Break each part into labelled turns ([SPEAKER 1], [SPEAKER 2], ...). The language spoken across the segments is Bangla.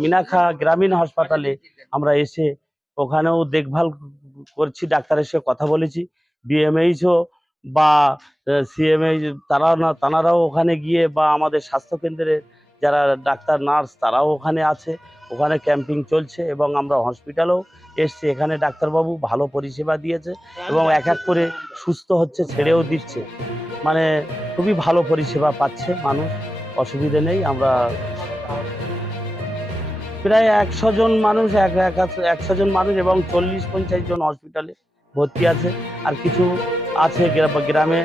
[SPEAKER 1] মিনাখা গ্রামীণ হাসপাতালে আমরা এসে ওখানেও দেখভাল করছি ডাক্তারের সঙ্গে কথা বলেছি। বিএমএইচও বা সিএমএইচ তারা না, তানারাও ওখানে গিয়ে বা আমাদের স্বাস্থ্যকেন্দ্রের যারা ডাক্তার, নার্স তারাও ওখানে আছে, ওখানে ক্যাম্পিং চলছে এবং আমরা হসপিটালেও এসছি। এখানে ডাক্তারবাবু ভালো পরিষেবা দিয়েছে এবং এক এক করে সুস্থ হচ্ছে, ছেড়েও দিচ্ছে। মানে খুবই ভালো পরিষেবা পাচ্ছে মানুষ, অসুবিধে নেই, আমরা প্রায় একশো জন মানুষ, এক একশো জন মানুষ এবং চল্লিশ পঞ্চাশ জন হসপিটালে ভর্তি আছে। আর কিছু আছে গ্রা- গ্রামে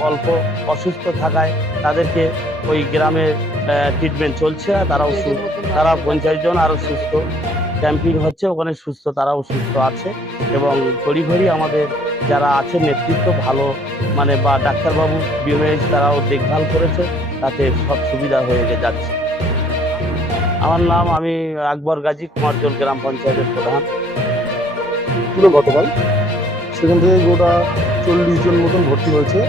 [SPEAKER 1] অল্প অসুস্থ থাকায় তাদেরকে ওই গ্রামে ট্রিটমেন্ট চলছে তারাও তারা পঞ্চাশ জন আরও সুস্থ। ক্যাম্পিং হচ্ছে, ওখানে সুস্থ, তারাও সুস্থ আছে এবং ঘড়ি আমাদের যারা আছে, নেতৃত্ব ভালো মানে বা ডাক্তারবাবু বিএমএইচ তারাও দেখভাল করেছে, তাতে সব সুবিধা হয়ে যাচ্ছে। আমার নাম, আমি আকবর গাজী কুমারজোল গ্রাম পঞ্চায়েতের প্রধান।
[SPEAKER 2] গতকাল। সেখান থেকে গোটা চল্লিশ জন মতন ভর্তি হয়েছে।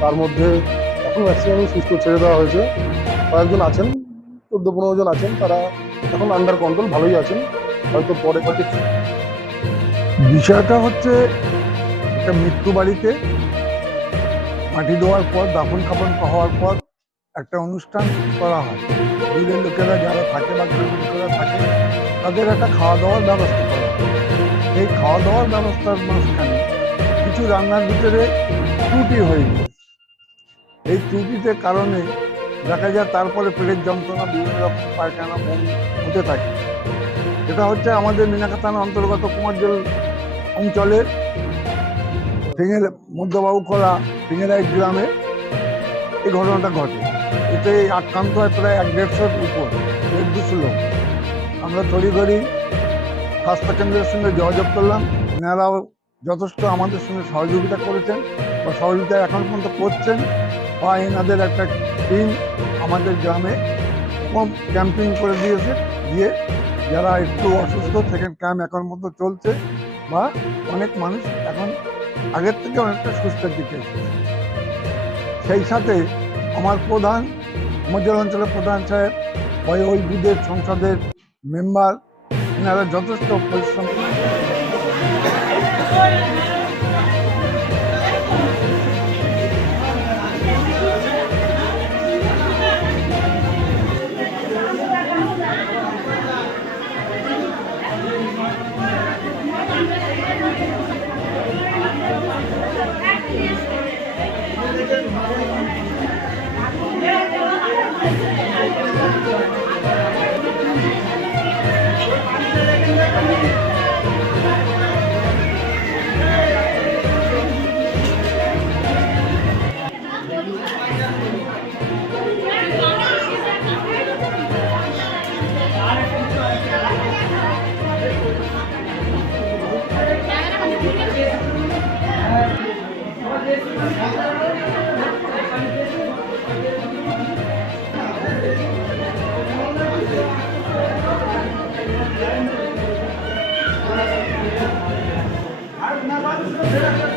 [SPEAKER 2] তার মধ্যে এখন ম্যাক্সিমাম সুস্থ ছেড়ে দেওয়া হয়েছে। কয়েকজন আছেন, চোদ্দ পনেরো জন আছেন, তারা এখন আন্ডার কন্ট্রোল ভালোই আছেন। হয়তো পরে পরে
[SPEAKER 3] বিষয়টা হচ্ছে, একটা মৃত্যু বাড়িতে মাটি দেওয়ার পর, দাফন কাফন হওয়ার পর একটা অনুষ্ঠান করা হয়। দূরের লোকেরা যারা থাকে বা লোকেরা থাকে, তাদের একটা খাওয়া দাওয়ার ব্যবস্থা করা হয়। এই খাওয়া দাওয়ার ব্যবস্থার মাঝখানে কিছু রান্নার ভিতরে ত্রুটি হয়ে গেছে। এই ত্রুটিতে কারণে দেখা যায় তারপরে পেটের যন্ত্রণা, বিভিন্ন রকম পায়খানা, বমি হতে থাকে। এটা হচ্ছে আমাদের মিনাকা থানার অন্তর্গত কুমারজল অঞ্চলের ফিঙেল মধ্যবাবুখোলা ফিঙেরাই গ্রামে এই ঘটনাটা ঘটে। এতে আক্রান্ত হয় প্রায় এক দেড়শোর উপর দেড় দুশো লোক। আমরা তড়িঘড়ি স্বাস্থ্যকেন্দ্রের সঙ্গে যোগাযোগ করলাম এনারাও যথেষ্ট আমাদের সঙ্গে সহযোগিতা করেছেন বা সহযোগিতা এখন পর্যন্ত করছেন বা এনাদের একটা টিম আমাদের গ্রামে ক্যাম্পিং করে দিয়েছে। দিয়ে যারা একটু অসুস্থ সেকেন্ড ক্যাম্প এখন মতো চলছে বা অনেক মানুষ এখন আগের থেকে অনেকটা সুস্থের দিকে সেই সাথে আমার প্রধান মজুর অঞ্চলের প্রধান সাহেব ওই ওই বুধের সংসদের মেম্বার এনারা যথেষ্ট পরিশ্রম
[SPEAKER 4] আর না বাদ